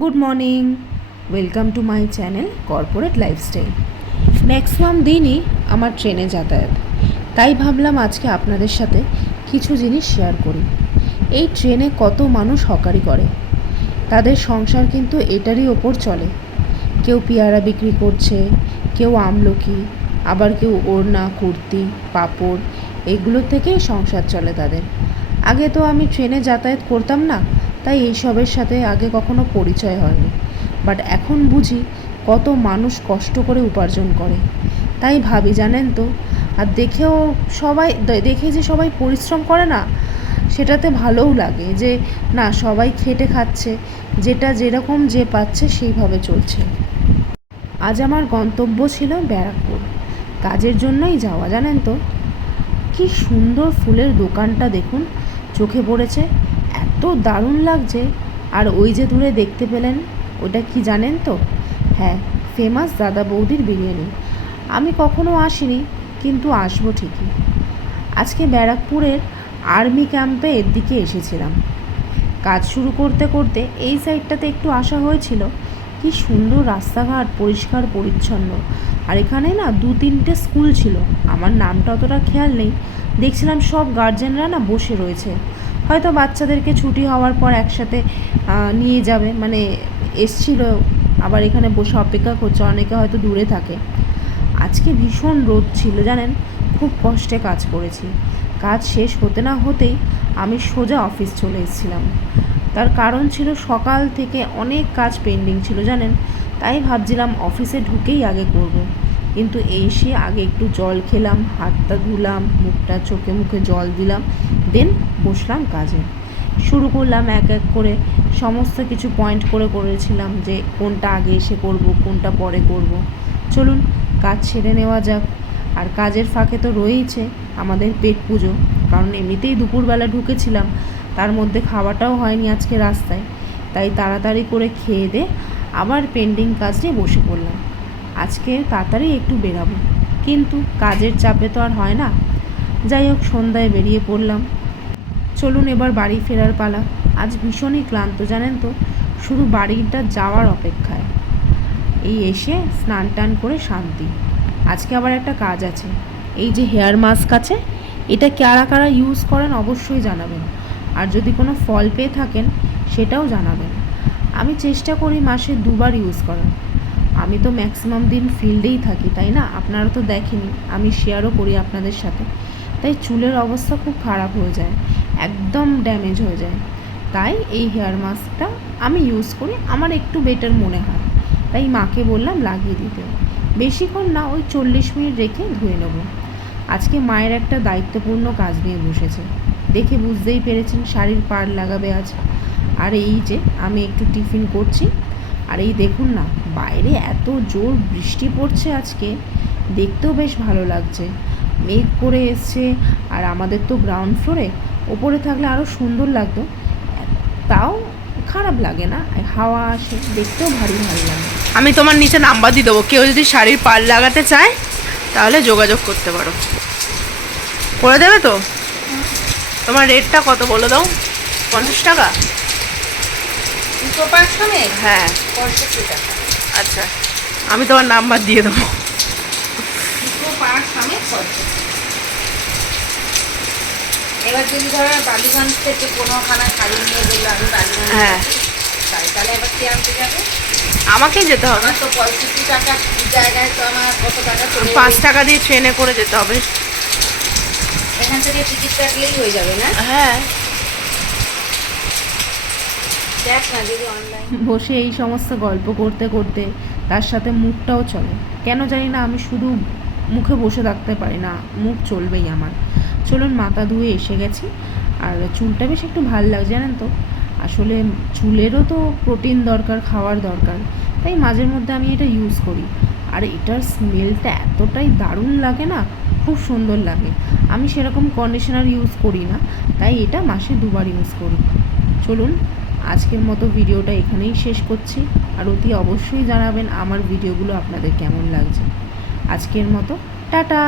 Good morning, welcome to my channel corporate lifestyle. Maximum দিনই আমার ট্রেনে যাতায়াত, তাই ভাবলাম আজকে আপনাদের সাথে কিছু জিনিস শেয়ার করি। এই ট্রেনে কত মানুষ হকারি করে, তাদের সংসার কিন্তু এটারই ওপর চলে। কেউ পেয়ারা বিক্রি করছে, কেউ আমলকি, আবার কেউ ওড়না, কুর্তি, পাপড়, এগুলো থেকেই সংসার চলে তাদের। আগে তো আমি ট্রেনে যাতায়াত করতাম না, তাই এইসবের সাথে আগে কখনো পরিচয় হয়নি। বাট এখন বুঝি কত মানুষ কষ্ট করে উপার্জন করে, তাই ভাবি জানেন তো। আর দেখে যে সবাই পরিশ্রম করে না, সেটাতে ভালোও লাগে যে না, সবাই খেটে খাচ্ছে, যেটা যেরকম যে পাচ্ছে সেইভাবে চলছে। আজ আমার গন্তব্য ছিল ব্যারাকপুর, কাজের জন্যই যাওয়া। জানেন তো কি সুন্দর ফুলের দোকানটা, দেখুন চোখে পড়েছে, এত দারুণ লাগছে। আর ওই যে দূরে দেখতে পেলেন, ওটা কি জানেন তো? হ্যাঁ, ফেমাস দাদা বৌদির বিরিয়ানি। আমি কখনো আসিনি, কিন্তু আসবো ঠিকই। আজকে ব্যারাকপুরের আর্মি ক্যাম্পে এর দিকে এসেছিলাম। কাজ শুরু করতে করতে এই সাইডটাতে একটু আসা হয়েছিল। কি সুন্দর রাস্তাঘাট, পরিষ্কার পরিচ্ছন্ন। আর এখানে না 2-3টে স্কুল ছিল, আমার নামটা অতটা খেয়াল নেই। দেখছিলাম সব গার্জেনরা না বসে রয়েছে, হয়তো বাচ্চাদেরকে ছুটি হওয়ার পর একসাথে নিয়ে যাবে, মানে এসছিল, আবার এখানে বসে অপেক্ষা করছে। অনেকে হয়তো দূরে থাকে। আজকে ভীষণ রোদ ছিল জানেন, খুব কষ্টে কাজ করেছি। কাজ শেষ হতে না হতেই আমি সোজা অফিস চলে এসেছিলাম। তার কারণ ছিল সকাল থেকে অনেক কাজ পেন্ডিং ছিল জানেন, তাই ভাবছিলাম অফিসে ঢুকেই আগে করব। কিন্তু এসে আগে একটু জল খেলাম, হাতটা ধুলাম, মুখটা চোখে মুখে জল দিলাম, দেন বসলাম কাজে। শুরু করলাম এক এক করে, সমস্ত কিছু পয়েন্ট করে করেছিলাম যে কোনটা আগে এসে করব, কোনটা পরে করব। চলুন কাজ সেরে নেওয়া যাক। আর কাজের ফাঁকে তো রয়েইছে আমাদের পেট পুজো, কারণ এমনিতেই দুপুরবেলা ঢুকেছিলাম, তার মধ্যে খাওয়াটাও হয়নি আজকে রাস্তায়। তাই তাড়াতাড়ি করে খেয়ে দে আবার পেন্ডিং কাজ নিয়ে বসে পড়লাম। আজকে তাড়াতাড়ি একটু বেরাবো, কিন্তু কাজের চাপে তো আর হয় না। যাই হোক, সন্ধ্যায় বেরিয়ে পড়লাম। চলুন এবার বাড়ি ফেরার পালা। আজ ভীষণই ক্লান্ত জানেন তো, শুধু বাড়িটা যাওয়ার অপেক্ষায়। এই এসে স্নান টান করে শান্তি। আজকে আবার একটা কাজ আছে। এই যে হেয়ার মাস্ক আছে, এটা কারা কারা ইউজ করেন অবশ্যই জানাবেন। আর যদি কোনো ফল পেয়ে থাকেন সেটাও জানাবেন। আমি চেষ্টা করি মাসে 2বার ইউজ করার। আমি তো ম্যাক্সিমাম দিন ফিল্ডেই থাকি, তাই না? আপনারা তো দেখেনি, আমি শেয়ারও করি আপনাদের সাথে। তাই চুলের অবস্থা খুব খারাপ হয়ে যায়, একদম ড্যামেজ হয়ে যায়। তাই এই হেয়ার মাস্কটা আমি ইউজ করি, আমার একটু বেটার মনে হয়, তাই মাকে বললাম লাগিয়ে দিতে। বেশিক্ষণ না, ওই 40 মিনিট রেখে ধুয়ে নেব। আজকে মায়ের একটা দায়িত্বপূর্ণ কাজ নিয়ে বসেছে, দেখে বুঝতেই পেরেছেন, শাড়ির পাড় লাগাবে আজ। আর এই যে আমি একটু টিফিন করছি, আর এই দেখুন না, বাইরে এত জোর বৃষ্টি পড়ছে আজকে, দেখতেও বেশ ভালো লাগছে। মেঘ করে এসছে, আর আমাদের তো গ্রাউন্ড ফ্লোরে, ওপরে থাকলে আরও সুন্দর লাগতো। তাও খারাপ লাগে না, হাওয়া আসে, দেখতেও ভারী ভালো লাগে। আমি তোমার নিচে নাম্বার দিয়ে দেবো, কেউ যদি শাড়ির পাড় লাগাতে চায় তাহলে যোগাযোগ করতে পারো। করে দেবে তো? তোমার রেটটা কত বলে দাও। 50 টাকা? হ্যাঁ, 65 টাকা। আচ্ছা, আমি তোমার নাম্বার দিয়ে দেবো। এবার যদি ধরো বালিগঞ্জ থেকে কোনোখানা শাড়ি নিয়ে গেলে, আমি বালিগঞ্জ হ্যাঁ, তাহলে এবার কে আনতে যাবে? আমাকেই যেতে হবে। আমার তো 65 টাকা জায়গায় তো আমার কত টাকা চলে 5 টাকা দিয়ে ট্রেনে করে যেতে হবে। এখান থেকে টিকিট কাটলেই হয়ে যাবে না? হ্যাঁ, দেখ না যদি অনলাইন। বসে এই সমস্ত গল্প করতে করতে তার সাথে মুখটাও চলে। কেন জানি না, আমি শুধু মুখে বসে থাকতে পারি না, মুখ চলবেই আমার। চলুন, মাথা ধুয়ে এসে গেছি, আর চুলটা বেশ একটু ভাল লাগছে জানেন তো। আসলে চুলেরও তো প্রোটিন দরকার, খাওয়ার দরকার, তাই মাঝের মধ্যে আমি এটা ইউজ করি। আর এটার স্মেলটা এতটাই দারুণ লাগে না, খুব সুন্দর লাগে। আমি সেরকম কন্ডিশনার ইউজ করি না, তাই এটা মাসে 2বার ইউজ করি। চলুন, আজকের মতো ভিডিওটা এখানেই শেষ করছি। আর অতি অবশ্যই জানাবেন আমার ভিডিওগুলো আপনাদের কেমন লাগছে। আজকের মতো টাটা।